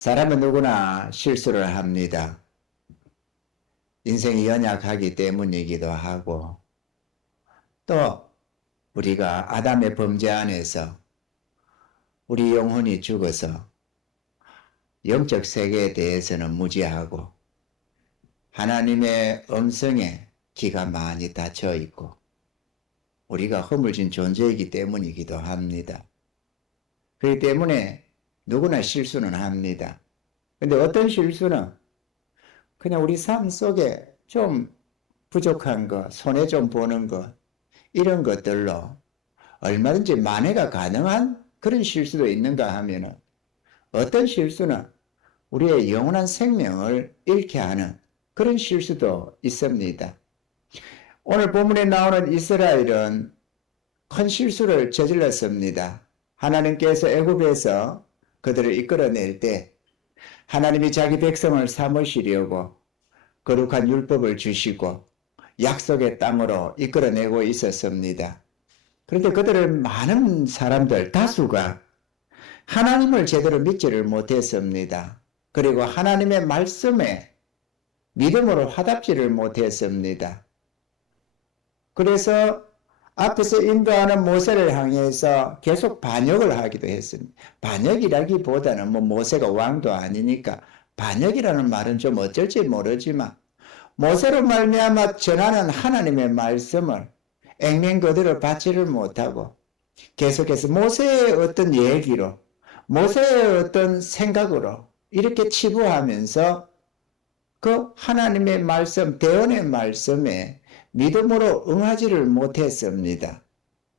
사람은 누구나 실수를 합니다. 인생이 연약하기 때문이기도 하고, 또 우리가 아담의 범죄 안에서 우리 영혼이 죽어서 영적 세계에 대해서는 무지하고 하나님의 음성에 귀가 많이 닫혀 있고 우리가 허물진 존재이기 때문이기도 합니다. 그렇기 때문에 누구나 실수는 합니다. 근데 어떤 실수는 그냥 우리 삶 속에 좀 부족한 것, 손해 좀 보는 것, 이런 것들로 얼마든지 만회가 가능한 그런 실수도 있는가 하면은 어떤 실수는 우리의 영원한 생명을 잃게 하는 그런 실수도 있습니다. 오늘 본문에 나오는 이스라엘은 큰 실수를 저질렀습니다. 하나님께서 애굽에서 그들을 이끌어낼 때 하나님이 자기 백성을 삼으시려고 거룩한 율법을 주시고 약속의 땅으로 이끌어내고 있었습니다. 그런데 그들은 많은 사람들 다수가 하나님을 제대로 믿지를 못했습니다. 그리고 하나님의 말씀에 믿음으로 화답지를 못했습니다. 그래서 앞에서 인도하는 모세를 향해서 계속 반역을 하기도 했습니다. 반역이라기보다는 모세가 왕도 아니니까 반역이라는 말은 좀 어쩔지 모르지만 모세로 말미암아 전하는 하나님의 말씀을 액면 그대로 받지를 못하고 계속해서 모세의 어떤 얘기로 모세의 어떤 생각으로 이렇게 치부하면서 그 하나님의 말씀, 대언의 말씀에 믿음으로 응하지를 못했습니다.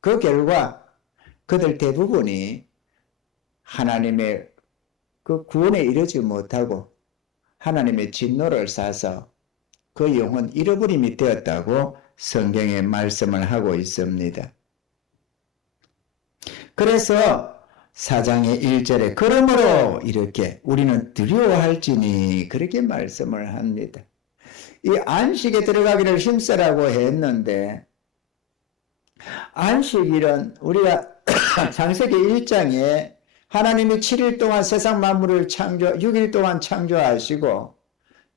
그 결과 그들 대부분이 하나님의 그 구원에 이르지 못하고 하나님의 진노를 사서 그 영혼 잃어버림이 되었다고 성경에 말씀을 하고 있습니다. 그래서 4장의 1절에 그러므로 이렇게 우리는 두려워할지니 그렇게 말씀을 합니다. 이 안식에 들어가기를 힘쓰라고 했는데 안식일은 우리가 창세기 1장에 하나님이 7일 동안 세상 만물을 6일 동안 창조하시고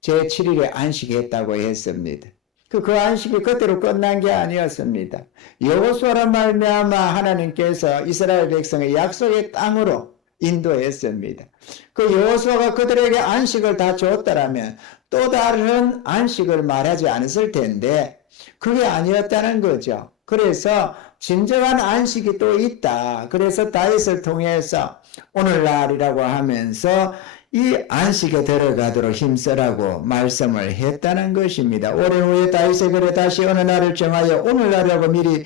제7일에 안식했다고 했습니다. 그 안식이 그대로 끝난 게 아니었습니다. 여호수아로 말미암아 하나님께서 이스라엘 백성의 약속의 땅으로 인도했습니다. 그 여호수아가 그들에게 안식을 다 줬더라면 또 다른 안식을 말하지 않았을 텐데 그게 아니었다는 거죠. 그래서 진정한 안식이 또 있다. 그래서 다윗을 통해서 오늘날이라고 하면서 이 안식에 들어가도록 힘쓰라고 말씀을 했다는 것입니다. 오랜 후에 다윗의 글에 다시 어느 날을 정하여 오늘날이라고 미리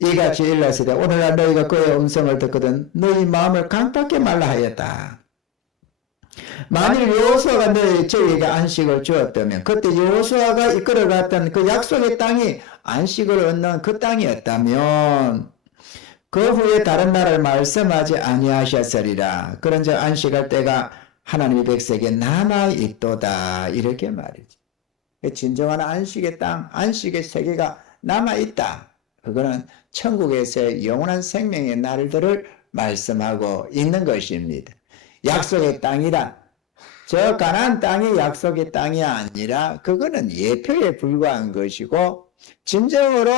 이같이 일렀으되 오늘날 너희가 그의 음성을 듣거든 너희 마음을 강팍게 말라 하였다. 만일 여호수아가 저희에게 안식을 주었다면 그때 여호수아가 이끌어갔던 그 약속의 땅이 안식을 얻는 그 땅이었다면 그 후에 다른 나라를 말씀하지 아니하셨으리라. 그런즉 안식할 때가 하나님의 백성에게 남아있도다. 이렇게 말이지. 진정한 안식의 땅, 안식의 세계가 남아있다. 그거는 천국에서의 영원한 생명의 날들을 말씀하고 있는 것입니다. 약속의 땅이라 저 가나안 땅이 약속의 땅이 아니라 그거는 예표에 불과한 것이고 진정으로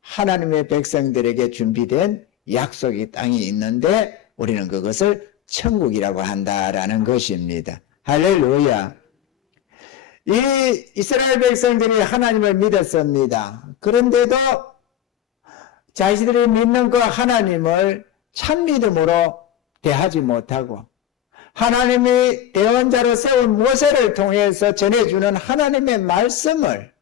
하나님의 백성들에게 준비된 약속의 땅이 있는데 우리는 그것을 천국이라고 한다라는 것입니다. 할렐루야. 이 이스라엘 백성들이 하나님을 믿었습니다. 그런데도 자신들이 믿는 그 하나님을 참 믿음으로 대하지 못하고 하나님이 대언자로 세운 모세를 통해서 전해주는 하나님의 말씀을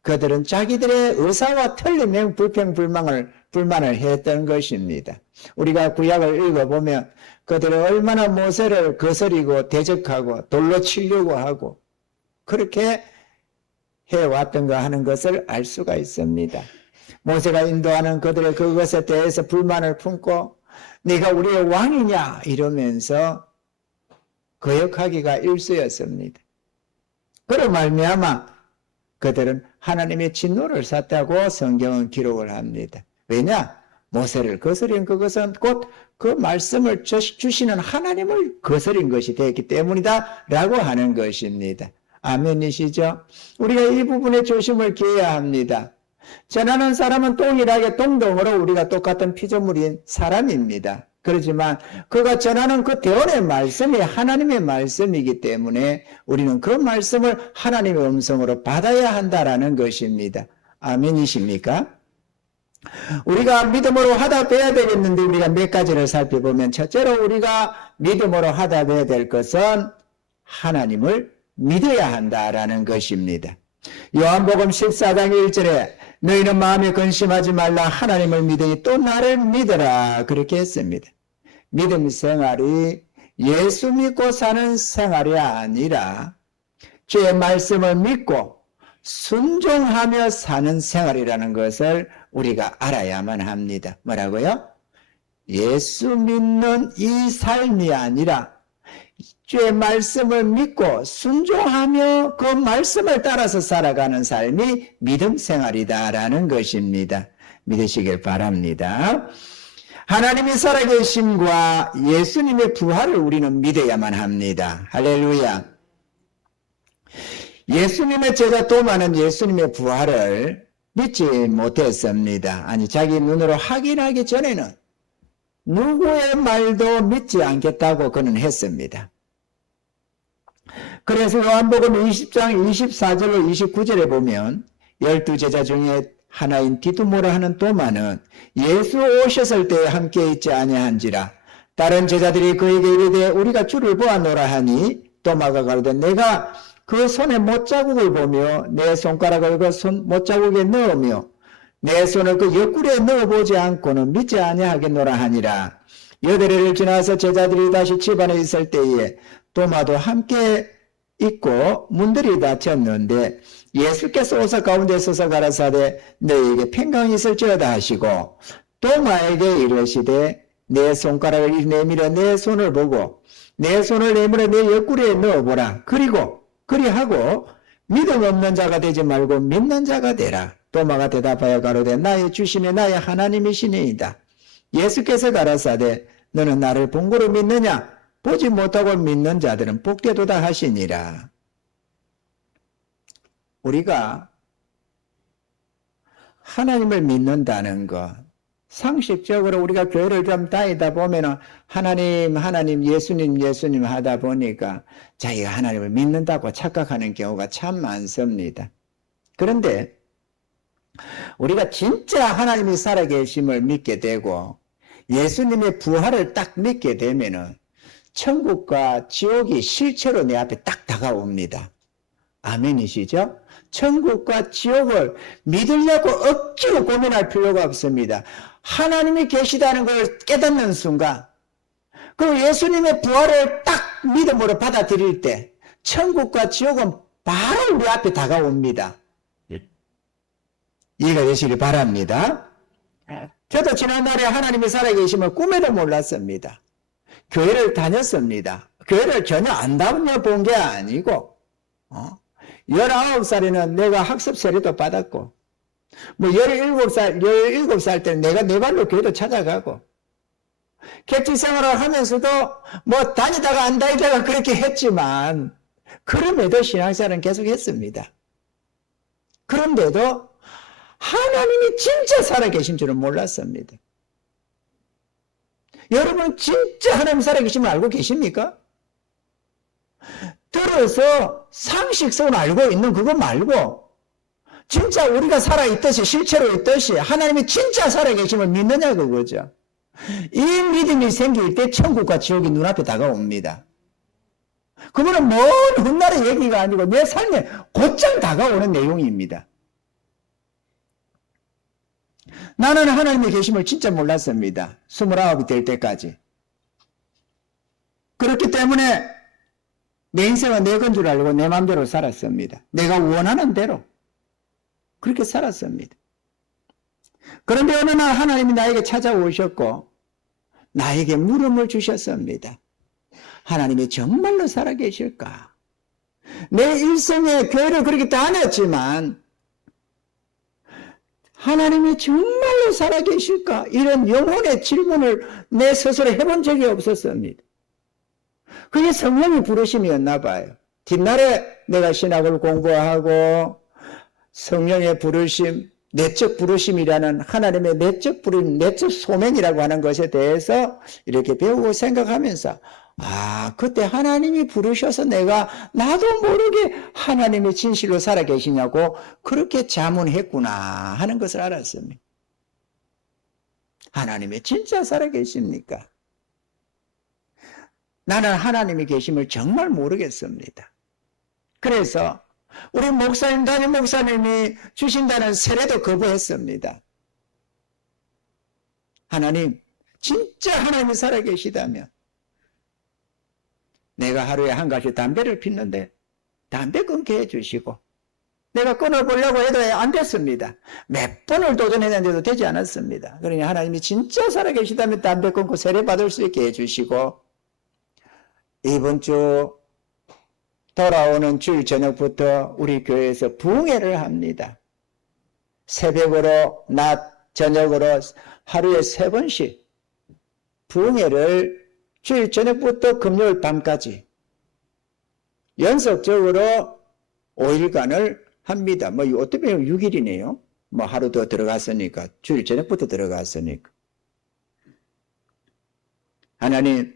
그들은 자기들의 의사와 틀리면 불만을 했던 것입니다. 우리가 구약을 읽어보면 그들은 얼마나 모세를 거스리고 대적하고 돌로 치려고 하고 그렇게 해왔던가 하는 것을 알 수가 있습니다. 모세가 인도하는 그들의 그것에 대해서 불만을 품고 네가 우리의 왕이냐 이러면서 거역하기가 일쑤였습니다. 그로 말미암아 그들은 하나님의 진노를 샀다고 성경은 기록을 합니다. 왜냐? 모세를 거스린 그것은 곧 그 말씀을 주시는 하나님을 거스린 것이 되었기 때문이다 라고 하는 것입니다. 아멘이시죠? 우리가 이 부분에 조심을 기해야 합니다. 전하는 사람은 동일하게 동등으로 우리가 똑같은 피조물인 사람입니다. 그렇지만 그가 전하는 그 대언의 말씀이 하나님의 말씀이기 때문에 우리는 그 말씀을 하나님의 음성으로 받아야 한다라는 것입니다. 아멘이십니까? 우리가 믿음으로 화답해야 되겠는데 우리가 몇 가지를 살펴보면 첫째로 우리가 믿음으로 화답해야 될 것은 하나님을 믿어야 한다라는 것입니다. 요한복음 14장 1절에 너희는 마음에 근심하지 말라 하나님을 믿으니 또 나를 믿어라 그렇게 했습니다. 믿음 생활이 예수 믿고 사는 생활이 아니라 주의 말씀을 믿고 순종하며 사는 생활이라는 것을 우리가 알아야만 합니다. 뭐라고요? 예수 믿는 이 삶이 아니라 주의 말씀을 믿고 순종하며 그 말씀을 따라서 살아가는 삶이 믿음 생활이다라는 것입니다. 믿으시길 바랍니다. 하나님이 살아계심과 예수님의 부활을 우리는 믿어야만 합니다. 할렐루야. 예수님의 제자 도마는 예수님의 부활을 믿지 못했습니다. 아니 자기 눈으로 확인하기 전에는 누구의 말도 믿지 않겠다고 그는 했습니다. 그래서 요한복음 20장 24절로 29절에 보면 12제자 중에 하나인 디두모라 하는 도마는 예수 오셨을 때에 함께 있지 아니한지라 다른 제자들이 그에게 이르되 우리가 주를 보았노라 하니 도마가 가로되 내가 그 손에 못자국을 보며 내 손가락을 그 못자국에 넣으며 내 손을 그 옆구리에 넣어보지 않고는 믿지 아니하겠노라 하니라. 여드레를 지나서 제자들이 다시 집안에 있을 때에 도마도 함께 있고 문들이 닫혔는데 예수께서 오사 가운데 서서 가라사대 너희에게 평강이 있을지어다 하시고 도마에게 이르시되 내 손가락을 내밀어 내 손을 보고 내 손을 내밀어 내 옆구리에 넣어보라. 그리하고 믿음 없는 자가 되지 말고 믿는 자가 되라. 도마가 대답하여 가로되 나의 주시며 나의 하나님이시니이다. 예수께서 가라사대 너는 나를 본고로 믿느냐? 보지 못하고 믿는 자들은 복되도다 하시니라. 우리가 하나님을 믿는다는 것, 상식적으로 우리가 교회를 좀 다니다 보면은 하나님, 예수님 하다 보니까 자기가 하나님을 믿는다고 착각하는 경우가 참 많습니다. 그런데 우리가 진짜 하나님이 살아계심을 믿게 되고 예수님의 부활을 딱 믿게 되면은 천국과 지옥이 실체로 내 앞에 딱 다가옵니다. 아멘이시죠? 천국과 지옥을 믿으려고 억지로 고민할 필요가 없습니다. 하나님이 계시다는 걸 깨닫는 순간, 그 예수님의 부활을 딱 믿음으로 받아들일 때 천국과 지옥은 바로 내 앞에 다가옵니다. 이해가 되시길 바랍니다. 저도 지난날에 하나님이 살아계심을 꿈에도 몰랐습니다. 교회를 다녔습니다. 교회를 전혀 안 다녀본 게 아니고 19살에는 내가 학습 세례도 받았고 17살 때는 내가 내 발로 교회도 찾아가고 객지 생활을 하면서도 다니다가 안 다니다가 그렇게 했지만 그럼에도 신앙생활은 계속 했습니다. 그런데도 하나님이 진짜 살아계신 줄은 몰랐습니다. 여러분 진짜 하나님 살아계심을 알고 계십니까? 들어서 상식성을 알고 있는 그거 말고 진짜 우리가 살아있듯이 실체로 있듯이 하나님이 진짜 살아계심을 믿느냐 그거죠. 이 믿음이 생길 때 천국과 지옥이 눈앞에 다가옵니다. 그거는 먼 훗날의 얘기가 아니고 내 삶에 곧장 다가오는 내용입니다. 나는 하나님의 계심을 진짜 몰랐습니다. 29이 될 때까지. 그렇기 때문에 내 인생은 내 건 줄 알고 내 마음대로 살았습니다. 내가 원하는 대로 그렇게 살았습니다. 그런데 어느 날 하나님이 나에게 찾아오셨고 나에게 물음을 주셨습니다. 하나님이 정말로 살아계실까? 내 일생에 교회를 그렇게 다녔지만 하나님이 정말로 살아계실까? 이런 영혼의 질문을 내 스스로 해본 적이 없었습니다. 그게 성령의 부르심이었나 봐요. 뒷날에 내가 신학을 공부하고 성령의 부르심, 내적 부르심이라는 하나님의 내적 부르심, 내적 소명이라고 하는 것에 대해서 이렇게 배우고 생각하면서 그때 하나님이 부르셔서 내가 나도 모르게 하나님의 진실로 살아계시냐고 그렇게 자문했구나 하는 것을 알았습니다. 하나님이 진짜 살아계십니까? 나는 하나님이 계심을 정말 모르겠습니다. 그래서 우리 목사님, 담임 목사님이 주신다는 세례도 거부했습니다. 하나님, 진짜 하나님이 살아계시다면 내가 하루에 한 가지 담배를 피는데 담배 끊게 해주시고 내가 끊어보려고 해도 안 됐습니다. 몇 번을 도전했는데도 되지 않았습니다. 그러니 하나님이 진짜 살아계시다면 담배 끊고 세례받을 수 있게 해주시고 이번 주 돌아오는 주일 저녁부터 우리 교회에서 부흥회를 합니다. 새벽으로 낮 저녁으로 하루에 3번씩 부흥회를 주일 저녁부터 금요일 밤까지 연속적으로 5일간을 합니다. 어떻게 보면 6일이네요. 하루 더 들어갔으니까 주일 저녁부터 들어갔으니까. 하나님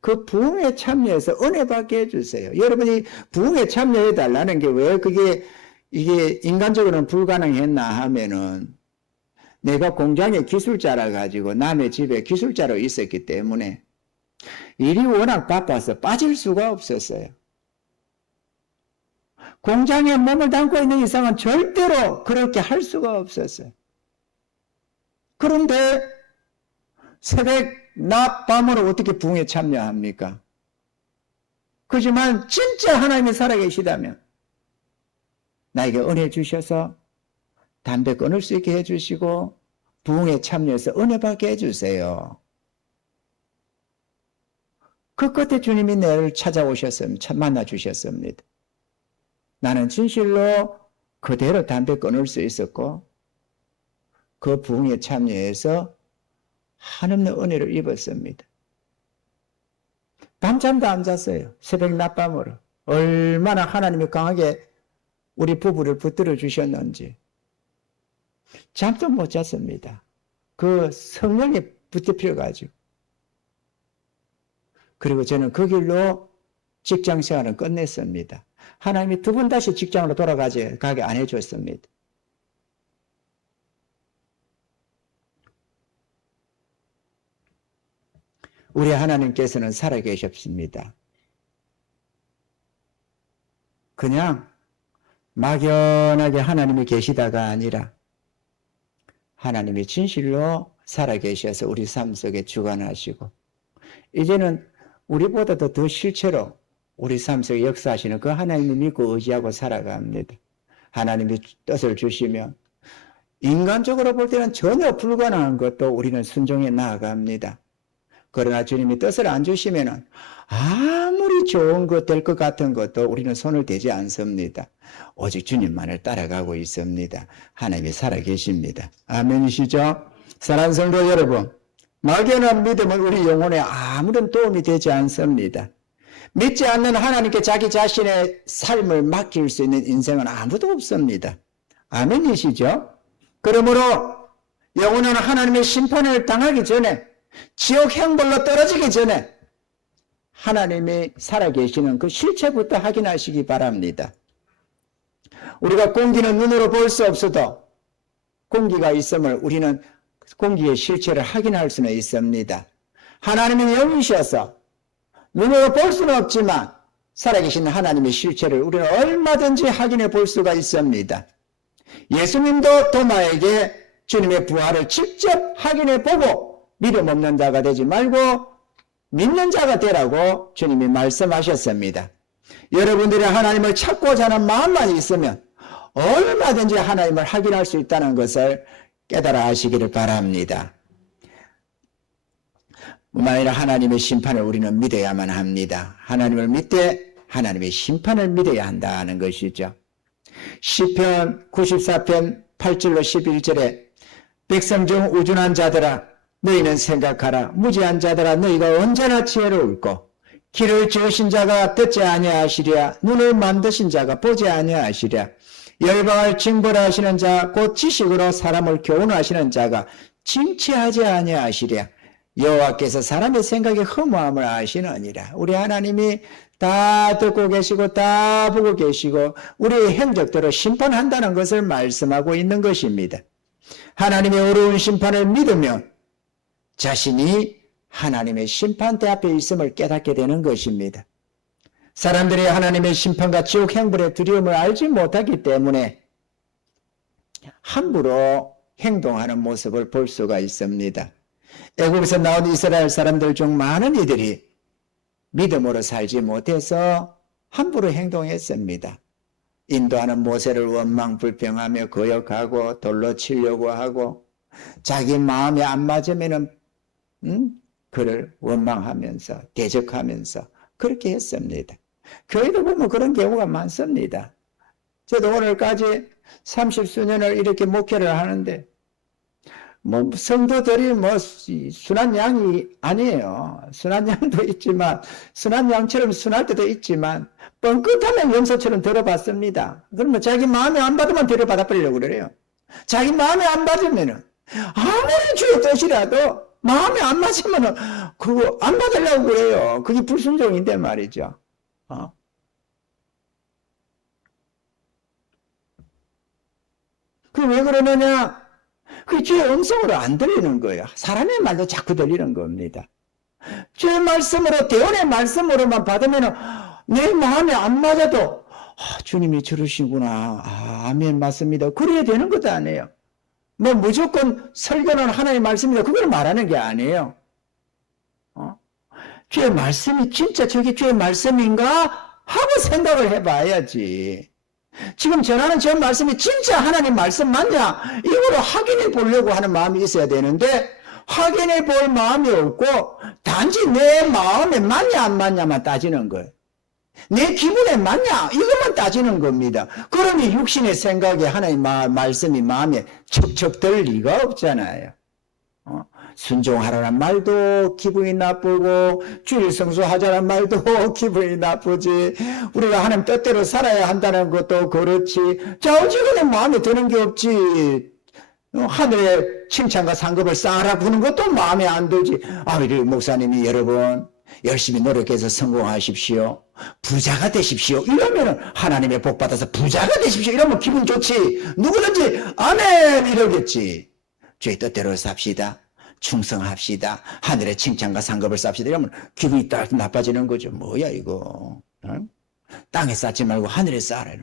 그 부흥에 참여해서 은혜 받게 해주세요. 여러분이 부흥에 참여해 달라는 게 왜 이게 인간적으로는 불가능했나 하면은 내가 공장의 기술자라 가지고 남의 집에 기술자로 있었기 때문에 일이 워낙 바빠서 빠질 수가 없었어요. 공장에 몸을 담고 있는 이상은 절대로 그렇게 할 수가 없었어요. 그런데 새벽, 낮, 밤으로 어떻게 부흥에 참여합니까? 그렇지만 진짜 하나님이 살아계시다면 나에게 은혜 주셔서 담배 끊을 수 있게 해주시고 부흥에 참여해서 은혜 받게 해주세요. 그 끝에 주님이 나를 찾아오셨습니다. 만나주셨습니다. 나는 진실로 그대로 담배 끊을 수 있었고 그 부흥에 참여해서 한없는 은혜를 입었습니다. 밤잠도 안 잤어요. 새벽 낮밤으로. 얼마나 하나님이 강하게 우리 부부를 붙들어 주셨는지 잠도 못 잤습니다. 그 성령에 붙잡혀가지고. 그리고 저는 그 길로 직장 생활을 끝냈습니다. 하나님이 2번 다시 직장으로 가게 안 해줬습니다. 우리 하나님께서는 살아계셨습니다. 그냥 막연하게 하나님이 계시다가 아니라 하나님이 진실로 살아계셔서 우리 삶 속에 주관하시고 이제는 우리보다도 더 실체로 우리 삶 속에 역사하시는 그 하나님을 믿고 의지하고 살아갑니다. 하나님이 뜻을 주시면 인간적으로 볼 때는 전혀 불가능한 것도 우리는 순종해 나아갑니다. 그러나 주님이 뜻을 안 주시면 아무리 좋은 것 될 것 같은 것도 우리는 손을 대지 않습니다. 오직 주님만을 따라가고 있습니다. 하나님이 살아계십니다. 아멘이시죠? 사랑하는 성도 여러분, 막연한 믿음은 우리 영혼에 아무런 도움이 되지 않습니다. 믿지 않는 하나님께 자기 자신의 삶을 맡길 수 있는 인생은 아무도 없습니다. 아멘이시죠? 그러므로 영혼은 하나님의 심판을 당하기 전에 지옥 형벌로 떨어지기 전에 하나님이 살아계시는 그 실체부터 확인하시기 바랍니다. 우리가 공기는 눈으로 볼 수 없어도 공기가 있음을 우리는 공기의 실체를 확인할 수는 있습니다. 하나님은 영이셔서 눈으로 볼 수는 없지만 살아계신 하나님의 실체를 우리는 얼마든지 확인해 볼 수가 있습니다. 예수님도 도마에게 주님의 부활을 직접 확인해 보고 믿음 없는 자가 되지 말고 믿는 자가 되라고 주님이 말씀하셨습니다. 여러분들이 하나님을 찾고자 하는 마음만 있으면 얼마든지 하나님을 확인할 수 있다는 것을 깨달아 하시기를 바랍니다. 뿐만 아니라 하나님의 심판을 우리는 믿어야만 합니다. 하나님을 믿되 하나님의 심판을 믿어야 한다는 것이죠. 시편 94편 8절로 11절에 백성 중 우둔한 자들아 너희는 생각하라. 무지한 자들아 너희가 언제나 지혜로울꼬. 길을 지으신 자가 듣지 아니하시랴. 눈을 만드신 자가 보지 아니하시랴. 열방을 징벌하시는 자 곧 지식으로 사람을 교훈하시는 자가 징치하지 아니하시랴. 여호와께서 사람의 생각에 허무함을 아시느니라. 우리 하나님이 다 듣고 계시고 다 보고 계시고 우리의 행적대로 심판한다는 것을 말씀하고 있는 것입니다. 하나님의 어려운 심판을 믿으면 자신이 하나님의 심판대 앞에 있음을 깨닫게 되는 것입니다. 사람들이 하나님의 심판과 지옥 행불의 두려움을 알지 못하기 때문에 함부로 행동하는 모습을 볼 수가 있습니다. 애국에서 나온 이스라엘 사람들 중 많은 이들이 믿음으로 살지 못해서 함부로 행동했습니다. 인도하는 모세를 원망불평하며 거역하고 돌로 치려고 하고 자기 마음에 안 맞으면은 그를 원망하면서 대적하면서 그렇게 했습니다. 교회도 보면 그런 경우가 많습니다. 저도 오늘까지 30수년을 이렇게 목회를 하는데 성도들이 순한 양이 아니에요. 순한 양도 있지만 순한 양처럼 순할 때도 있지만 뻥끗하면 염소처럼 들어봤습니다. 그러면 자기 마음에 안 받으면 들어받아 버리려고 그래요. 자기 마음에 안 받으면은 아무리 주의 뜻이라도 마음에 안 맞으면은 그거 안 받으려고 그래요. 그게 불순종인데 말이죠. 그 왜 그러느냐? 그 주의 음성으로 안 들리는 거예요. 사람의 말도 자꾸 들리는 겁니다. 주의 말씀으로, 대원의 말씀으로만 받으면 내 마음에 안 맞아도 주님이 저러시구나. 아멘 맞습니다. 그래야 되는 것도 아니에요. 무조건 설교는 하나님의 말씀이다. 그걸 말하는 게 아니에요. 주의 말씀이 진짜 저게 주의 말씀인가? 하고 생각을 해봐야지. 지금 전하는 저 말씀이 진짜 하나님 말씀 맞냐? 이거로 확인해 보려고 하는 마음이 있어야 되는데 확인해 볼 마음이 없고 단지 내 마음에 맞냐 안 맞냐만 따지는 거예요. 내 기분에 맞냐? 이것만 따지는 겁니다. 그러니 육신의 생각에 하나님 말씀이 마음에 척척 들 리가 없잖아요. 순종하라는 말도 기분이 나쁘고 주일 성수하자는 말도 기분이 나쁘지. 우리가 하나님 뜻대로 살아야 한다는 것도 그렇지. 좌우지간에 마음에 드는 게 없지. 하늘에 칭찬과 상급을 쌓아라 부는 것도 마음에 안 들지. 우리 목사님이 여러분 열심히 노력해서 성공하십시오. 부자가 되십시오. 이러면 하나님의 복 받아서 부자가 되십시오. 이러면 기분 좋지. 누구든지 아멘 이러겠지. 주의 뜻대로 삽시다. 충성합시다. 하늘의 칭찬과 상급을 쌉시다. 이러면 기분이 딱 나빠지는 거죠. 뭐야 이거. 땅에 쌓지 말고 하늘에 쌓아라.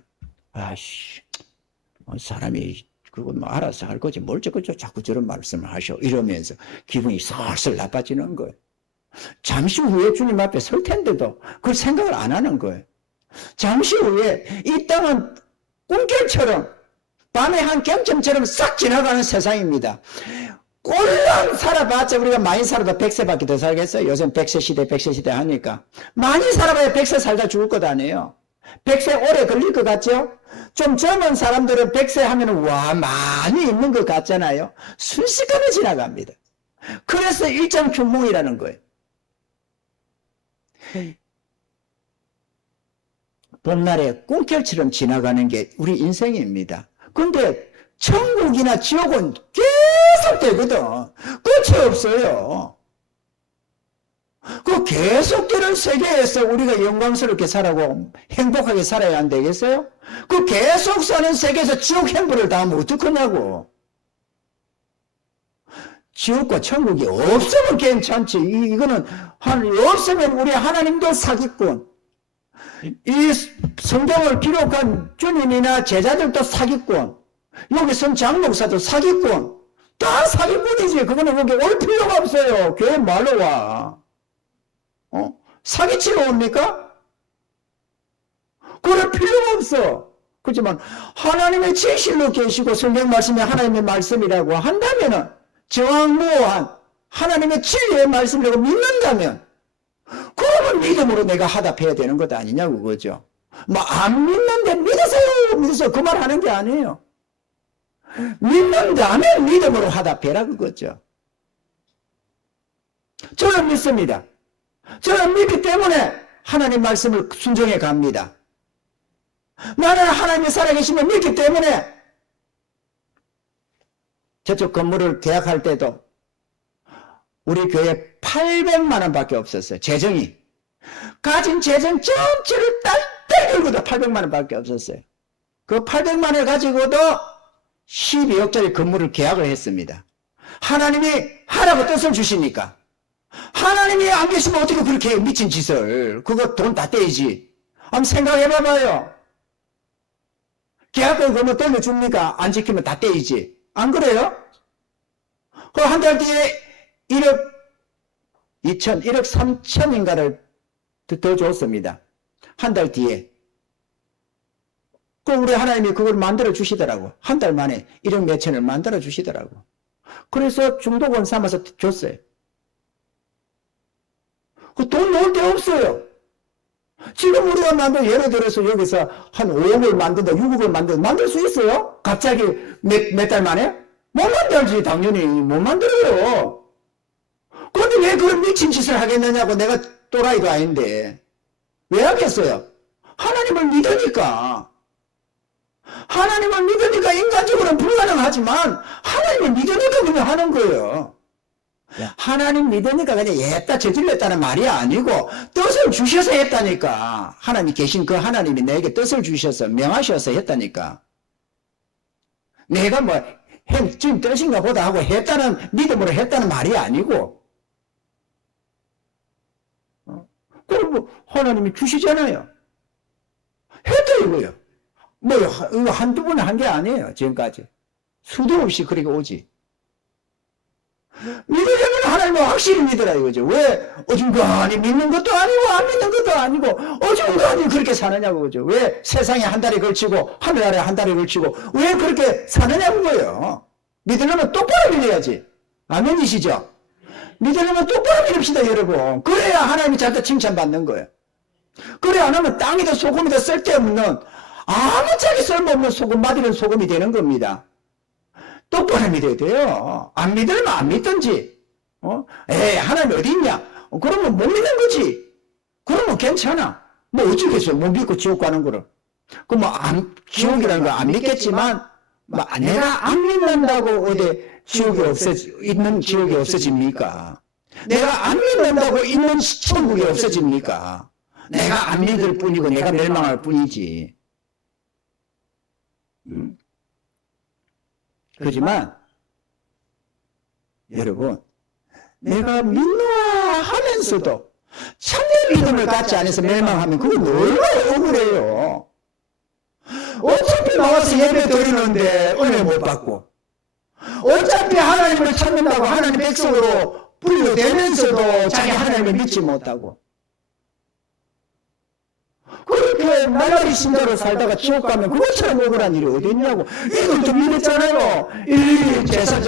사람이 그거 알아서 할 거지. 뭘 자꾸 저런 말씀을 하셔. 이러면서 기분이 슬슬 나빠지는 거예요. 잠시 후에 주님 앞에 설 텐데도 그걸 생각을 안 하는 거예요. 잠시 후에 이 땅은 꿈결처럼 밤의 한 경점처럼 싹 지나가는 세상입니다. 꼴랑 살아봤자 우리가 많이 살아도 100세밖에 더 살겠어요? 요즘 100세 시대 하니까 많이 살아봐야 100세 살다 죽을 것 아니에요. 100세 오래 걸릴 것 같죠? 좀 젊은 사람들은 100세 하면 많이 있는 것 같잖아요. 순식간에 지나갑니다. 그래서 일장춘몽이라는 거예요. 봄날에 꿈결처럼 지나가는 게 우리 인생입니다. 근데 천국이나 지옥은 계속 되거든. 끝이 없어요. 그 계속되는 세계에서 우리가 영광스럽게 살아고 행복하게 살아야 안 되겠어요? 그 계속 사는 세계에서 지옥 행보를 당하면 어떡하냐고. 지옥과 천국이 없으면 괜찮지. 이거는 없으면 우리 하나님도 사기꾼. 이 성경을 기록한 주님이나 제자들도 사기꾼. 여기 선 장목사도 사기꾼. 다 사기꾼이지. 그거는 여기 올 필요가 없어요. 교회 말로 와. 사기치러 옵니까? 그럴 필요가 없어. 그렇지만 하나님의 진실로 계시고 성경 말씀이 하나님의 말씀이라고 한다면은 정확무한 하나님의 진리의 말씀이라고 믿는다면 그러면 믿음으로 내가 하답해야 되는 것 아니냐고 그거죠. 안 믿는데 믿으세요 그 말 하는 게 아니에요. 믿는다면 믿음으로 화답해라 그거죠. 저는 믿습니다. 저는 믿기 때문에 하나님 말씀을 순종해 갑니다. 나는 하나님이 살아계시면 믿기 때문에 저쪽 건물을 계약할 때도 우리 교회 800만 원밖에 없었어요. 재정이. 가진 재정 전체를 딸딸 들고도 800만 원밖에 없었어요. 그 800만 원을 가지고도 12억짜리 건물을 계약을 했습니다. 하나님이 하라고 뜻을 주시니까. 하나님이 안 계시면 어떻게 그렇게 미친 짓을, 그거 돈 다 떼야지. 한번 생각해봐봐요. 계약금 그러면 돌려줍니까? 안 지키면 다 떼야지. 안 그래요? 그 한 달 뒤에 1억 3천인가를 더 줬습니다. 한 달 뒤에. 그 우리 하나님이 그걸 만들어 주시더라고. 한 달 만에 1억 몇천을 만들어 주시더라고. 그래서 중도금 삼아서 줬어요. 그 돈 넣을 데 없어요. 지금 우리가 예를 들어서 여기서 한 5억을 만든다, 6억을 만들 수 있어요? 갑자기 몇 달 만에? 못 만들지, 당연히. 못 만들어요. 그런데 왜 그런 미친 짓을 하겠느냐고. 내가 또라이도 아닌데. 왜 하겠어요? 하나님을 믿으니까. 하나님을 믿으니까 인간적으로는 불가능하지만 하나님을 믿으니까 그냥 하는 거예요. 하나님 믿으니까 그냥 했다 저질렀다는 말이 아니고 뜻을 주셔서 했다니까. 하나님 계신 그 하나님이 내게 뜻을 주셔서 명하셔서 했다니까. 내가 지금 뜻인가 보다 하고 했다는, 믿음으로 했다는 말이 아니고. 그리고 하나님이 주시잖아요. 했다 이거요. 이거 한두 번 한 게 아니에요, 지금까지. 수도 없이 그렇게 오지. 믿으려면 하나님을 확실히 믿으라 이거죠. 왜 어중간히 믿는 것도 아니고 안 믿는 것도 아니고 어중간히 그렇게 사느냐고 그죠. 왜 세상에 한 달에 걸치고 하늘 아래 한 달에 걸치고 왜 그렇게 사느냐고 거예요. 믿으려면 똑바로 믿어야지. 아멘이시죠? 믿으려면 똑바로 믿읍시다 여러분. 그래야 하나님이 자꾸 칭찬받는 거예요. 그래 안 하면 땅이든 소금이든 쓸데없는 아무짝에 쓸모없는 소금 맞이는 소금이 되는 겁니다. 똑바로 믿어야 돼요. 안 믿으면 안 믿든지. 하나님 어디 있냐? 그러면 못 믿는 거지. 그러면 괜찮아. 어쩌겠어요. 못 믿고 지옥 가는 거를. 지옥이라는 거 안 믿겠지만, 내가 안 믿는다고 어디 있는 지옥이 없어집니까? 내가 안 믿는다고 있는 천국이 없어집니까? 내가 안 믿을 뿐이고 내가 멸망할 뿐이지. 그렇지만 여러분, 내가 믿노라 하면서도 참된 믿음을 갖지 않아서 멸망하면 그건 얼마나 억울해요. 어차피 나와서 예배 드리는데 은혜 못 받고, 어차피 하나님을 찾는다고 하나님 백성으로 분류되면서도 자기 하나님을 믿지 못하고, 그렇게 날라리 신자로 살다가 지옥 가면 그것처럼 억울한 일이 어디 있냐고. 이들 좀 믿었잖아요. 일일이 제사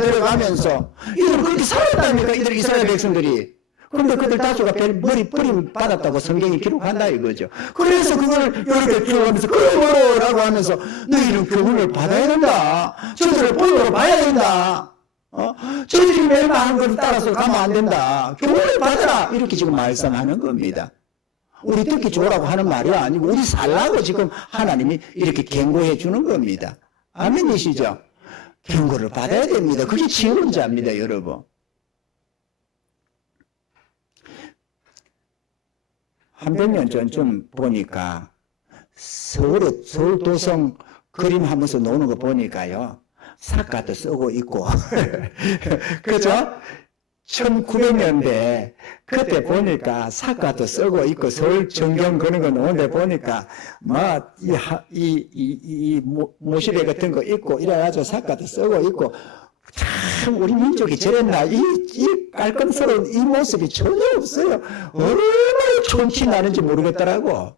들어가면서 이들 그렇게 살았다니까, 이들 이스라엘 백성들이. 그런데 그들 다수가 머리 뿌림 받았다고 성경이 기록한다 이거죠. 그래서 그걸 이렇게 기록하면서 그러라고 하면서 너희는 교훈을 받아야 된다. 저들을 본으로 봐야 된다. 저들이 멸망하는 것을 따라서 가면 안 된다. 교훈을 받아라. 이렇게 지금 말씀하는 겁니다. 우리 듣기 좋으라고 하는 말이 아니고 우리 살라고 지금 하나님이 이렇게 경고해 주는 겁니다. 아멘이시죠? 경고를 받아야 됩니다. 그게 지원자입니다, 여러분. 한 100년 전쯤 보니까 서울 도성 그림 하면서 노는 거 보니까요, 사과도 쓰고 있고 그죠? 1900년대 그때 보니까 사과도 쓰고 있고 서울 전경 그런 거 노는데 보니까 모시대 같은 거 있고 이래가지고 사과도 쓰고 있고, 참 우리 민족이 저랬나. 이 깔끔스러운 이 모습이 전혀 없어요. 얼마나 촌티 나는지 모르겠더라고.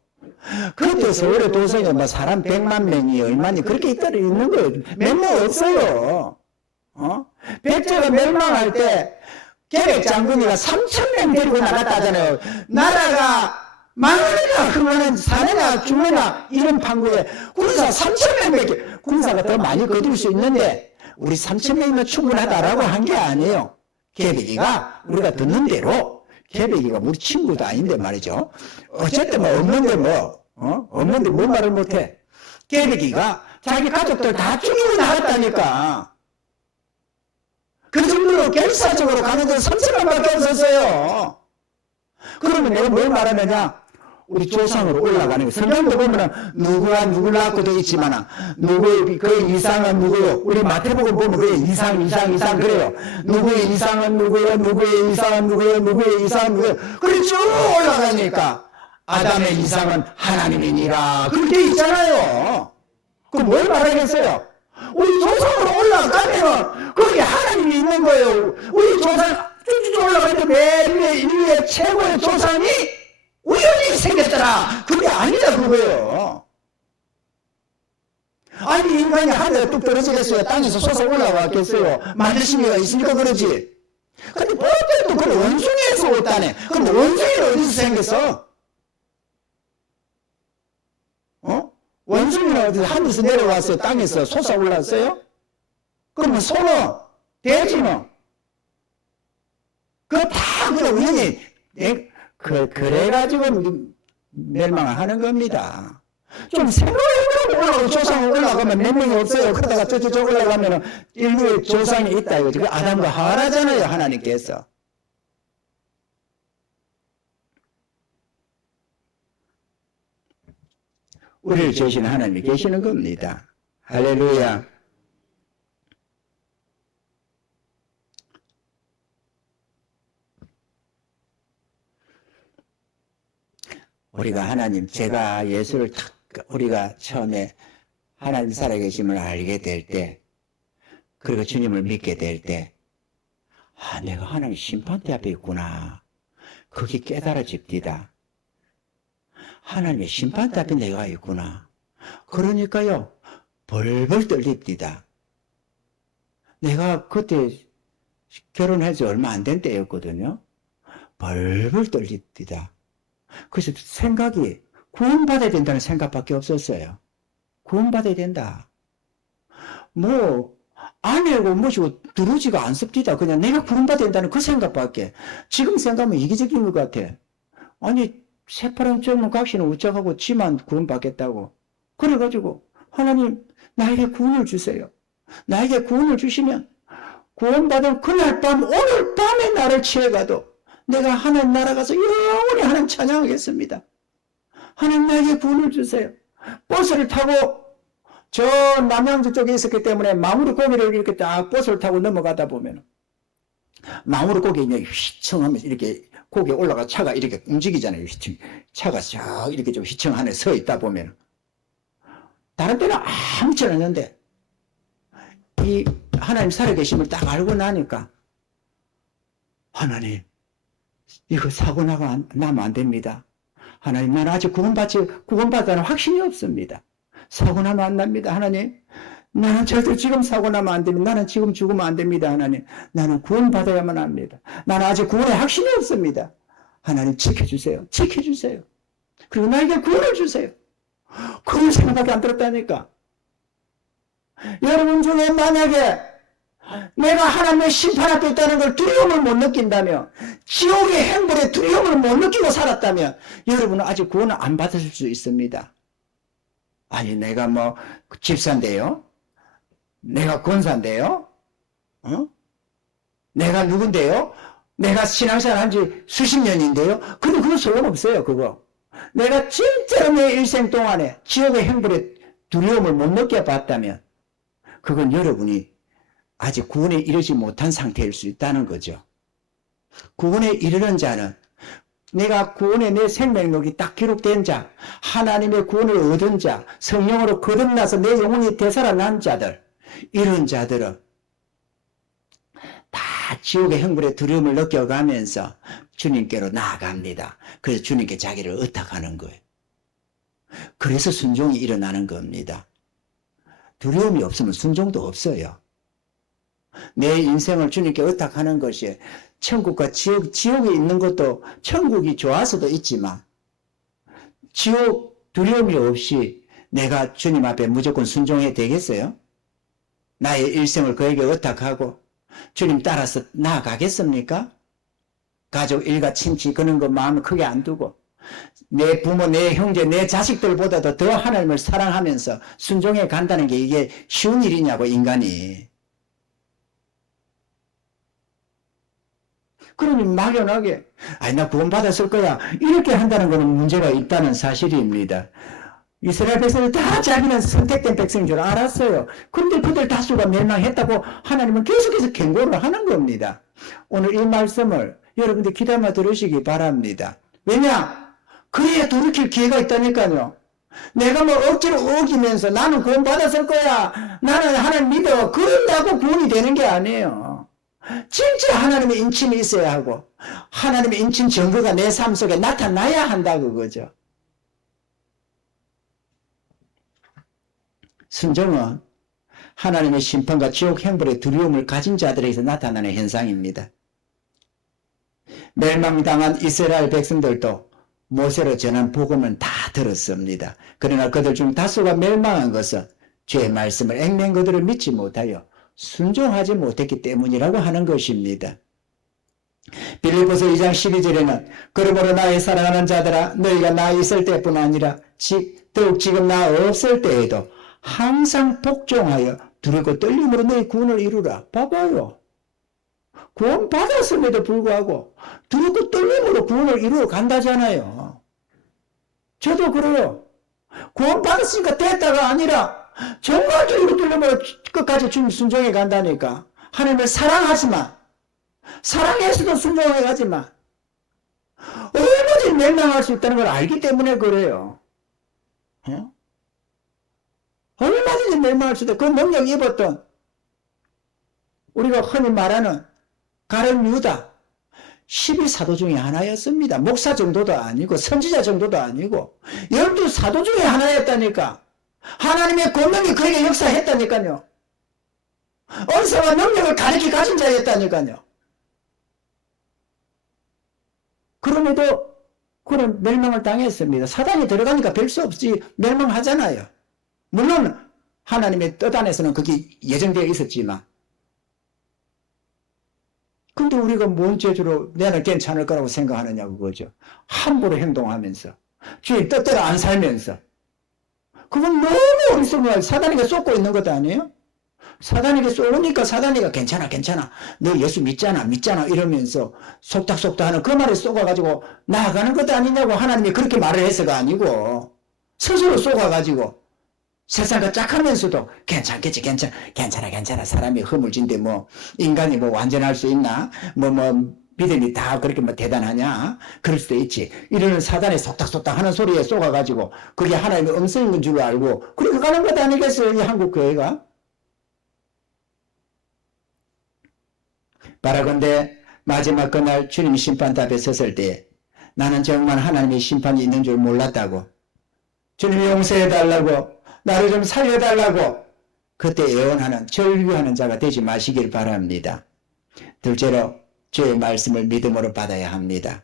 그때 서울의 도성에 사람 100만 명이 얼마니 그렇게 있는 거예요. 몇 명 없어요. 백제가 멸망할 때 계백 장군이가 3,000명 데리고 나갔다 하잖아요. 나라가 망하느냐 그러면 사느냐 죽느냐 이런 판국에 군사 3,000명밖에 군사가 더 많이 거둘 수 있는데 우리 3,000명이면 충분하다라고 한 게 아니에요. 계백이가 우리가 듣는 대로 계백이가 우리 친구도 아닌데 말이죠. 어쨌든 뭐 없는데 없는데 뭐 말을 못해. 계백이가 자기 가족들 다 죽이고 나갔다니까. 그 정도로 결사적으로 가는 데는 3,000명밖에 없었어요. 그러면 내가 뭘 말하느냐? 우리 조상으로 올라가는 거. 성경도 보면은 누구가 누구를 낳고 되어 있지만 누구의 그 이상은 누구요? 우리 마태복음 보면 그래 이상 그래요. 누구의 이상은 누구요? 누구의 이상은 누구요? 누구의 이상은 누구요? 그래 쭉 올라가니까 아담의 이상은 하나님이니라 그렇게 있잖아요. 그럼 뭘 말하겠어요? 우리 조상으로 올라가면 거기 하나님이 있는 거예요. 우리 조상 쭉쭉 올라갈 때 맨 위에 인류의 최고의 조상이 우연히 생겼더라. 그게 아니다 그거예요. 아니 인간이 하늘에 뚝 떨어지겠어요? 땅에서 솟아 올라왔겠어요? 만드신 이가 있으니까 그러지. 근데 어쨌든 그 원숭이에서 왔다네. 그럼 원숭이는 어디서 생겼어? 원숭이는 어디서 하늘에서 내려왔어요? 땅에서 솟아 올라왔어요? 그러면 소는? 돼지는? 그거 다 그냥 우연히 그래가지고 멸망을 하는 겁니다. 좀 생각해보고 올라가고 조상을 올라가면 몇 명이 없어요. 그러다가 저 올라가면 인류의 조상이 있다 이거지. 그 아담과 하와라잖아요. 하나님께서. 우리를 지으신 하나님이 계시는 겁니다. 할렐루야. 우리가 하나님, 제가 예수를 우리가 처음에 하나님 살아계심을 알게 될 때, 그리고 주님을 믿게 될 때, 내가 하나님 심판대 앞에 있구나. 그게 깨달아집니다. 하나님의 심판대 앞에 내가 있구나. 그러니까요, 벌벌 떨립니다. 내가 그때 결혼해서 얼마 안 된 때였거든요. 벌벌 떨립니다. 그래서 생각이 구원받아야 된다는 생각밖에 없었어요. 구원받아야 된다. 아내고 뭐시고 두루지가 않습니다. 그냥 내가 구원받아야 된다는 그 생각밖에. 지금 생각하면 이기적인 것 같아. 아니 새파란 젊은 각시는 어쩌고 지만 구원받겠다고. 그래가지고 하나님 나에게 구원을 주세요. 나에게 구원을 주시면 구원받은 그날 밤 오늘 밤에 나를 취해가도 내가 하나님 나라 가서 영원히 하나님 찬양하겠습니다. 하나님 나에게 구원을 주세요. 버스를 타고 저 남양주 쪽에 있었기 때문에 망우리 고개를 이렇게 딱 버스를 타고 넘어가다 보면 망우리 고개 그냥 휘청하면서 이렇게 고개 올라가 차가 이렇게 움직이잖아요. 휘청. 차가 쫙 이렇게 좀 휘청 안에 서 있다 보면 다른 때는 아무렇지 않았는데 이 하나님 살아계심을 딱 알고 나니까 하나님 이거 사고 나면 안 됩니다. 하나님 나는 아직 구원받다는 확신이 없습니다. 사고 나면 안 납니다. 하나님 나는 절대 지금 사고 나면 안 됩니다. 나는 지금 죽으면 안 됩니다. 하나님 나는 구원받아야만 합니다. 나는 아직 구원의 확신이 없습니다. 하나님 지켜주세요. 지켜주세요. 그리고 나에게 구원을 주세요. 그런 생각밖에 안 들었다니까. 여러분 중에 만약에 내가 하나님의 심판 앞에 있다는 걸 두려움을 못 느낀다면, 지옥의 행벌에 두려움을 못 느끼고 살았다면 여러분은 아직 구원을 안 받으실 수 있습니다. 아니 내가 집사인데요? 내가 권사인데요? 내가 누군데요? 내가 신앙생활 한 지 수십 년인데요? 근데 그건 소용없어요. 그거 내가 진짜로 내 일생 동안에 지옥의 행벌에 두려움을 못 느껴봤다면 그건 여러분이 아직 구원에 이르지 못한 상태일 수 있다는 거죠. 구원에 이르는 자는 내가 구원에 내 생명력이 딱 기록된 자, 하나님의 구원을 얻은 자, 성령으로 거듭나서 내 영혼이 되살아난 자들, 이런 자들은 다 지옥의 형벌의 두려움을 느껴가면서 주님께로 나아갑니다. 그래서 주님께 자기를 의탁하는 거예요. 그래서 순종이 일어나는 겁니다. 두려움이 없으면 순종도 없어요. 내 인생을 주님께 의탁하는 것이 천국과 지옥에 있는 것도 천국이 좋아서도 있지만 지옥 두려움이 없이 내가 주님 앞에 무조건 순종해야 되겠어요? 나의 일생을 그에게 의탁하고 주님 따라서 나아가겠습니까? 가족, 일가, 친치 그런 거 마음을 크게 안 두고 내 부모, 내 형제, 내 자식들보다도 더 하나님을 사랑하면서 순종해 간다는 게 이게 쉬운 일이냐고, 인간이. 그러니 막연하게 아니 나 구원받았을 거야 이렇게 한다는 것은 문제가 있다는 사실입니다. 이스라엘 백성들 다 자기는 선택된 백성인 줄 알았어요. 그런데 그들 다수가 멸망했다고 하나님은 계속해서 경고를 하는 겁니다. 오늘 이 말씀을 여러분들 귀담아 들으시기 바랍니다. 왜냐? 그래야 돌이킬 기회가 있다니까요. 내가 뭐 억지로 어기면서 나는 구원받았을 거야, 나는 하나님 믿어, 그런다고 구원이 되는 게 아니에요. 진짜 하나님의 인침이 있어야 하고 하나님의 인침 증거가 내 삶 속에 나타나야 한다 그거죠. 순종은 하나님의 심판과 지옥 형벌의 두려움을 가진 자들에게서 나타나는 현상입니다. 멸망당한 이스라엘 백성들도 모세로 전한 복음은 다 들었습니다. 그러나 그들 중 다수가 멸망한 것은 주의 말씀을 앵맹 그들을 믿지 못하여 순종하지 못했기 때문이라고 하는 것입니다. 빌립보서 2장 12절에는 그러므로 나의 사랑하는 자들아 너희가 나 있을 때뿐 아니라 더욱 지금 나 없을 때에도 항상 복종하여 두렵고 떨림으로 너희 구원을 이루라. 봐봐요. 구원 받았음에도 불구하고 두렵고 떨림으로 구원을 이루어 간다잖아요. 저도 그래요. 구원 받았으니까 됐다가 아니라 정말적으로 떨림으로 끝까지 주님 순종해 간다니까. 하나님을 사랑하지만 사랑해서도 순종해 가지만 얼마든지 멸망할 수 있다는 걸 알기 때문에 그래요. 얼마든지 멸망할 수 있다. 그 능력 입었던 우리가 흔히 말하는 가룟 유다 12사도 중에 하나였습니다. 목사 정도도 아니고 선지자 정도도 아니고 12사도 중에 하나였다니까. 하나님의 권능이 그에게 역사했다니까요. 언사와 능력을 가르치 가진 자였다니까요. 그럼에도 그는 멸망을 당했습니다. 사단이 들어가니까 별 수 없이 멸망하잖아요. 물론 하나님의 뜻 안에서는 그게 예정되어 있었지만 근데 우리가 뭔 죄주로 내는 괜찮을 거라고 생각하느냐고 그거죠. 함부로 행동하면서 주의 뜻대로 안 살면서 그건 너무 어리석은 거예요. 사단이가 쏟고 있는 것도 아니에요? 사단에게 쏘니까 사단이가 괜찮아 너 예수 믿잖아 이러면서 속닥속닥 하는 그 말에 쏘아가지고 나아가는 것도 아니냐고. 하나님이 그렇게 말을 해서가 아니고 스스로 쏘아가지고 세상과 짝하면서도 괜찮겠지 괜찮아 사람이 허물진데 뭐 인간이 뭐 완전할 수 있나 뭐 믿음이 다 그렇게 뭐 대단하냐 그럴 수도 있지 이러는 사단의 속닥속닥 하는 소리에 쏘아가지고 그게 하나님의 음성인 건 줄 알고 그렇게 가는 것 아니겠어요 이 한국 교회가. 바라건대 마지막 그날 주님 심판대 앞에 섰을 때 나는 정말 하나님의 심판이 있는 줄 몰랐다고 주님이 용서해달라고 나를 좀 살려달라고 그때 예언하는 절규하는 자가 되지 마시길 바랍니다. 둘째로 주의 말씀을 믿음으로 받아야 합니다.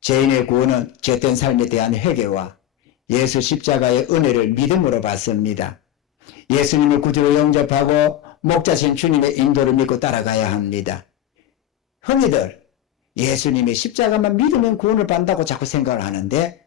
죄인의 구원은 죄된 삶에 대한 회개와 예수 십자가의 은혜를 믿음으로 받습니다. 예수님을 구주로 영접하고 목자신 주님의 인도를 믿고 따라가야 합니다. 흔히들 예수님의 십자가만 믿으면 구원을 받는다고 자꾸 생각을 하는데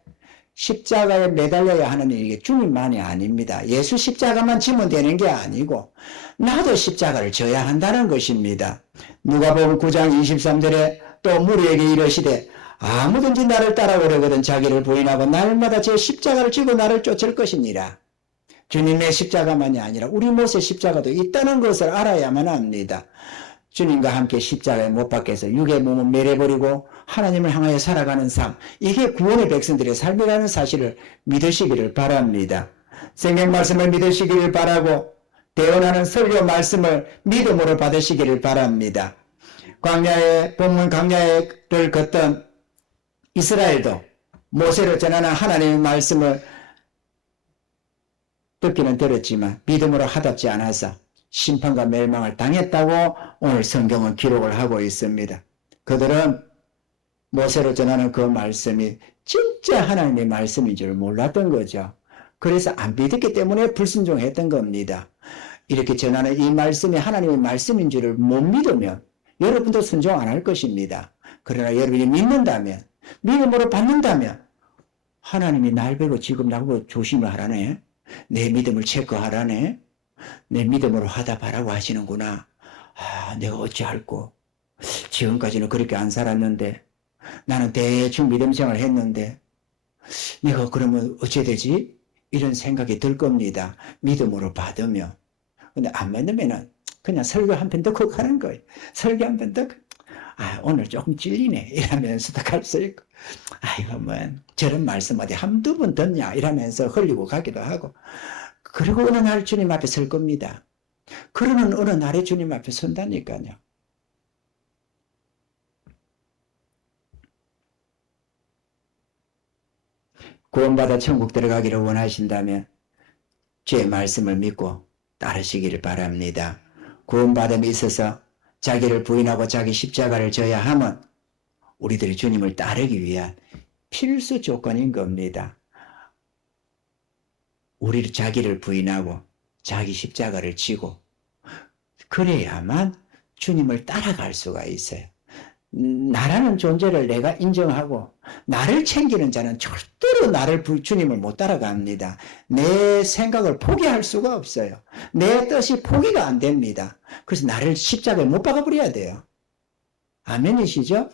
십자가에 매달려야 하는 일이 주님만이 아닙니다. 예수 십자가만 지면 되는 게 아니고 나도 십자가를 져야 한다는 것입니다. 누가복음 9장 23절에 또 무리에게 이르시되 아무든지 나를 따라오려거든 자기를 부인하고 날마다 제 십자가를 지고 나를 쫓을 것이니라. 주님의 십자가만이 아니라 우리 못의 십자가도 있다는 것을 알아야만 합니다. 주님과 함께 십자가에 못 박혀서 육의 몸을 매려버리고 하나님을 향하여 살아가는 삶, 이게 구원의 백성들의 삶이라는 사실을 믿으시기를 바랍니다. 성경 말씀을 믿으시기를 바라고 대언하는 설교 말씀을 믿음으로 받으시기를 바랍니다. 본문 광야를 걷던 이스라엘도 모세로 전하는 하나님의 말씀을 듣기는 들었지만 믿음으로 하답지 않아서 심판과 멸망을 당했다고 오늘 성경은 기록을 하고 있습니다. 그들은 모세로 전하는 그 말씀이 진짜 하나님의 말씀인 줄 몰랐던 거죠. 그래서 안 믿었기 때문에 불순종했던 겁니다. 이렇게 전하는 이 말씀이 하나님의 말씀인 줄을 못 믿으면 여러분도 순종 안 할 것입니다. 그러나 여러분이 믿는다면, 믿음으로 받는다면 하나님이 날 보고 지금 나보고 조심을 하라네. 내 믿음을 체크하라네. 내 믿음으로 화답하라고 하시는구나. 아, 내가 어찌할꼬. 지금까지는 그렇게 안 살았는데 나는 대충 믿음 생활을 했는데 내가 그러면 어찌 되지? 이런 생각이 들 겁니다. 믿음으로 받으면. 근데 안 믿으면은 그냥 설교 한 편 듣고 가는 거예요. 설교 한 편 듣고 아, 오늘 조금 찔리네 이러면서도 갈 수 있고 아이고 뭐 저런 말씀 어디 한두 번 듣냐 이러면서 흘리고 가기도 하고 그리고 어느 날 주님 앞에 설 겁니다. 그러는 어느 날에 주님 앞에 선다니까요. 구원받아 천국 들어가기를 원하신다면 주의 말씀을 믿고 따르시기를 바랍니다. 구원받음에 있어서 자기를 부인하고 자기 십자가를 져야 함은 우리들이 주님을 따르기 위한 필수 조건인 겁니다. 우리 자기를 부인하고 자기 십자가를 지고 그래야만 주님을 따라갈 수가 있어요. 나라는 존재를 내가 인정하고 나를 챙기는 자는 절대로 주님을 못 따라갑니다. 내 생각을 포기할 수가 없어요. 내 뜻이 포기가 안 됩니다. 그래서 나를 십자가에 못 박아버려야 돼요. 아멘이시죠?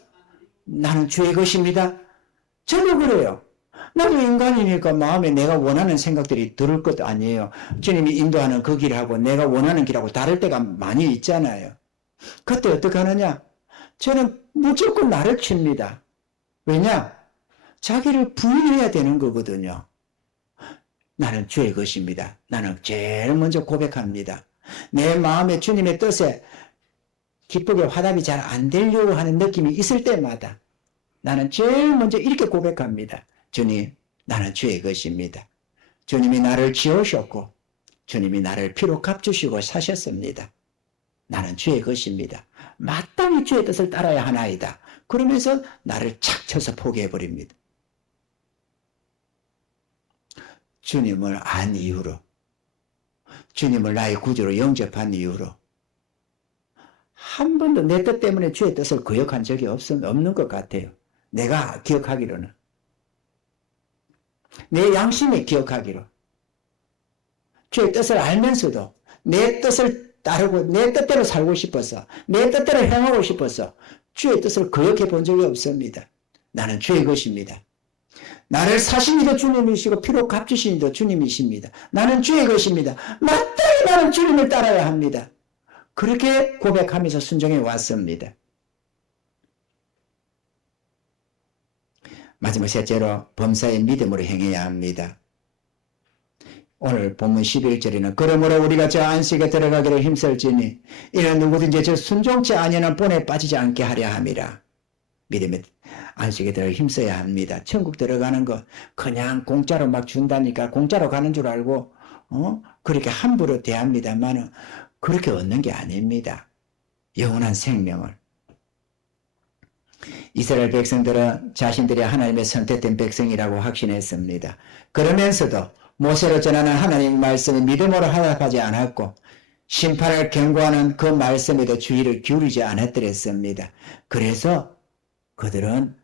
나는 주의 것입니다. 저도 그래요. 나도 인간이니까 마음에 내가 원하는 생각들이 들을 것도 아니에요. 주님이 인도하는 그 길하고 내가 원하는 길하고 다를 때가 많이 있잖아요. 그때 어떻게 하느냐? 저는 무조건 나를 칩니다. 왜냐? 자기를 부인해야 되는 거거든요. 나는 주의 것입니다. 나는 제일 먼저 고백합니다. 내 마음에 주님의 뜻에 기쁘게 화답이 잘 안 되려고 하는 느낌이 있을 때마다 나는 제일 먼저 이렇게 고백합니다. 주님, 나는 주의 것입니다. 주님이 나를 지으셨고 주님이 나를 피로 값주시고 사셨습니다. 나는 주의 것입니다. 마땅히 주의 뜻을 따라야 하나이다. 그러면서 나를 착 쳐서 포기해버립니다. 주님을 안 이유로, 주님을 나의 구주로 영접한 이유로 한 번도 내 뜻 때문에 주의 뜻을 거역한 적이 없는 것 같아요. 내가 기억하기로는. 내 양심이 기억하기로. 주의 뜻을 알면서도 내 뜻을 따르고 내 뜻대로 살고 싶어서 내 뜻대로 행하고 싶어서 주의 뜻을 거역해 본 적이 없습니다. 나는 주의 것입니다. 나를 사신 이도 주님이시고 피로 값주신 이도 주님이십니다. 나는 주의 것입니다. 마땅히 나는 주님을 따라야 합니다. 그렇게 고백하면서 순종해 왔습니다. 마지막 셋째로 범사의 믿음으로 행해야 합니다. 오늘 본문 11절에는 그러므로 우리가 저 안식에 들어가기를 힘쓸지니 이는 누구든지 저 순종치 아니하는 본에 빠지지 않게 하려 함이라. 믿음의 안식에 들어가 힘써야 합니다. 천국 들어가는 거 그냥 공짜로 막 준다니까 공짜로 가는 줄 알고 그렇게 함부로 대합니다만 그렇게 얻는 게 아닙니다. 영원한 생명을. 이스라엘 백성들은 자신들이 하나님의 선택된 백성이라고 확신했습니다. 그러면서도 모세로 전하는 하나님의 말씀을 믿음으로 화답하지 않았고 심판을 경고하는 그 말씀에도 주의를 기울이지 않았더랬습니다. 그래서 그들은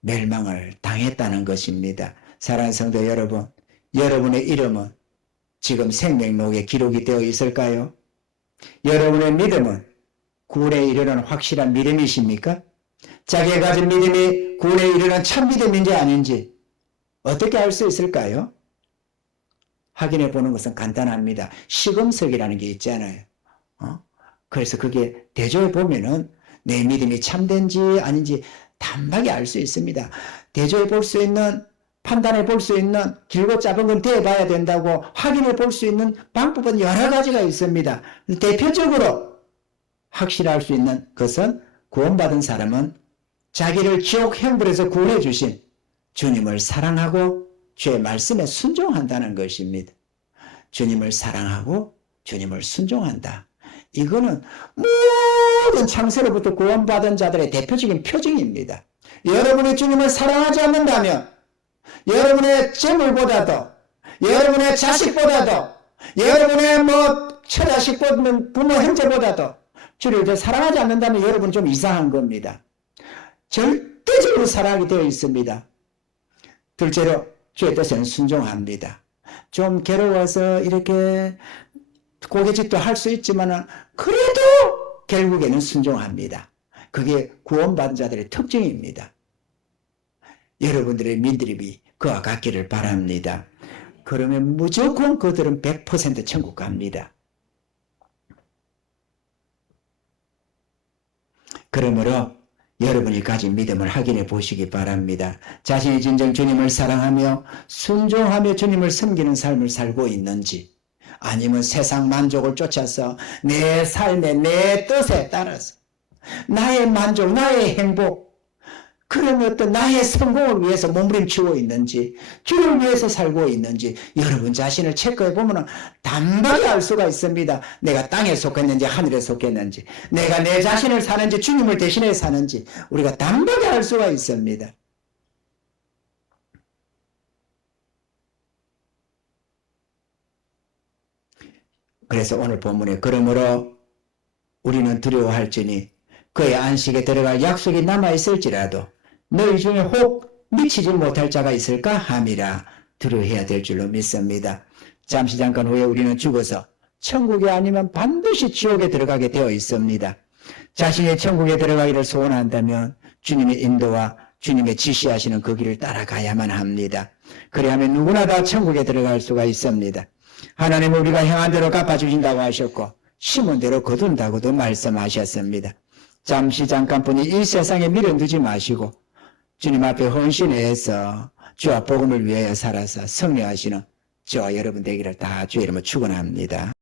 멸망을 당했다는 것입니다. 사랑하는 성도 여러분, 여러분의 이름은 지금 생명록에 기록이 되어 있을까요? 여러분의 믿음은 구원에 이르는 확실한 믿음이십니까? 자기가 가진 믿음이 구원에 이르는 참 믿음인지 아닌지 어떻게 알 수 있을까요? 확인해 보는 것은 간단합니다. 시금석이라는 게 있잖아요. 그래서 그게 대조해 보면은 내 믿음이 참된지 아닌지 단박에 알 수 있습니다. 대조해 볼 수 있는, 판단해 볼 수 있는, 길고 짧은 건 대봐야 된다고 확인해 볼 수 있는 방법은 여러 가지가 있습니다. 대표적으로 확실할 수 있는 것은 구원받은 사람은 자기를 지옥 형벌에서 구원해 주신 주님을 사랑하고 주의 말씀에 순종한다는 것입니다. 주님을 사랑하고 주님을 순종한다. 이거는 모든 창세로부터 구원받은 자들의 대표적인 표징입니다. 여러분이 주님을 사랑하지 않는다면 여러분의 재물보다도 여러분의 자식보다도 여러분의 처자식보다는 부모 형제보다도 주를 더 사랑하지 않는다면 여러분 좀 이상한 겁니다. 절대적으로 사랑하게 되어 있습니다. 둘째로 주의 뜻에는 순종합니다. 좀 괴로워서 이렇게 고개짓도 할 수 있지만 그래도 결국에는 순종합니다. 그게 구원받은 자들의 특징입니다. 여러분들의 믿음이 그와 같기를 바랍니다. 그러면 무조건 그들은 100% 천국 갑니다. 그러므로 여러분이 가진 믿음을 확인해 보시기 바랍니다. 자신이 진정 주님을 사랑하며 순종하며 주님을 섬기는 삶을 살고 있는지, 아니면 세상 만족을 쫓아서 내 삶의 내 뜻에 따라서 나의 만족, 나의 행복, 그런 어떤 나의 성공을 위해서 몸부림치고 있는지, 주를 위해서 살고 있는지 여러분 자신을 체크해 보면 단박에 알 수가 있습니다. 내가 땅에 속했는지 하늘에 속했는지, 내가 내 자신을 사는지 주님을 대신해 사는지 우리가 단박에 알 수가 있습니다. 그래서 오늘 본문에 그러므로 우리는 두려워할지니 그의 안식에 들어갈 약속이 남아있을지라도 너희 중에 혹 미치지 못할 자가 있을까 함이라. 두려워해야 될 줄로 믿습니다. 잠시 잠깐 후에 우리는 죽어서 천국이 아니면 반드시 지옥에 들어가게 되어 있습니다. 자신의 천국에 들어가기를 소원한다면 주님의 인도와 주님의 지시하시는 그 길을 따라가야만 합니다. 그리하면 누구나 다 천국에 들어갈 수가 있습니다. 하나님은 우리가 행한 대로 갚아주신다고 하셨고 심은 대로 거둔다고도 말씀하셨습니다. 잠시 잠깐뿐이 이 세상에 미련두지 마시고 주님 앞에 헌신해서 주와 복음을 위하여 살아서 승리하시는 저와 여러분 되기를 다 주의 이름으로 축원합니다.